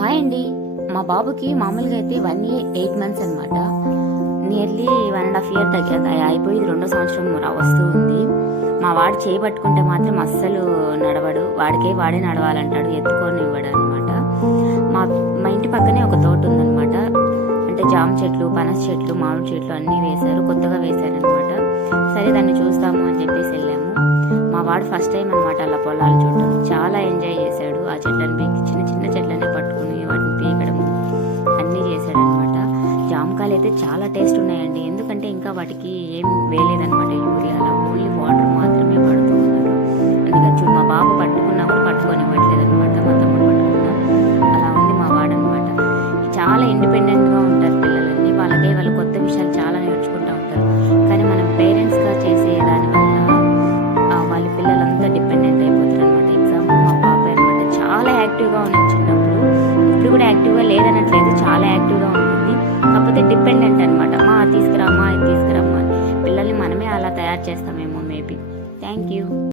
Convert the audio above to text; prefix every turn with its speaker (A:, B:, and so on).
A: Hi అండి. మా బాబుకి మామూలుగా అయితే వన్ ఇయర్ ఎయిట్ మంత్స్ అనమాట nearly one and half year దగ్గర అయిపోయి రెండో సంవత్సరం వస్తూ ఉంది. మా వాడు చేయబట్టుకుంటే మాత్రం అస్సలు నడవడు. వాడికే వాడే నడవాలంటాడు. ఎత్తుకొని ఇవ్వడు అనమాట మా మా ఇంటి పక్కనే ఒక తోట ఉందన్నమాట. అంటే జామ చెట్లు పనస చెట్లు మామిడి చెట్లు అన్నీ వేశారు. కొత్తగా వేశారనమాట సరే దాన్ని చూస్తాము అని చెప్పేసి వెళ్ళాము. మా వాడు ఫస్ట్ టైం అనమాట అలా పొలాలు చూడటం చాలా ఎంజాయ్ చేశాడు ఆ చెట్లను జామకాయలు అయితే చాలా టేస్ట్ ఉన్నాయండి ఎందుకంటే ఇంకా వాటికి ఏం వేయలేదనమాట యూరియా అలా. ఓన్లీ వాటర్ మాత్రమే పడుతూ ఉన్నారు అందుకని చూడు మా బాబు పట్టుకున్నా కూడా పట్టుకొని ఇవ్వట్లేదు అనమాట మా తమ్ముడు పట్టుకున్నా. అలా ఉంది మా వాడు అనమాట చాలా ఇండిపెండెంట్గా ఉంటారు పిల్లలన్నీ. వాళ్ళకే వాళ్ళు కొత్త విషయాలు చాలా నేర్చుకుంటూ ఉంటారు. కానీ మనం పేరెంట్స్గా చేసే దానివల్ల వాళ్ళ పిల్లలంతా డిపెండెంట్ అయిపోతారు అనమాట ఎగ్జాంపుల్ మా పాప అనమాట చాలా యాక్టివ్గా ఉన్నది చిన్నప్పుడు. ఇప్పుడు కూడా యాక్టివ్గా లేదనట్లేదు. డిపెండెంట్ అనమాట మా అది తీసుకురామ్మా ఇది తీసుకురమ్మా పిల్లల్ని మనమే అలా తయారు చేస్తామేమో మేబీ థ్యాంక్ యూ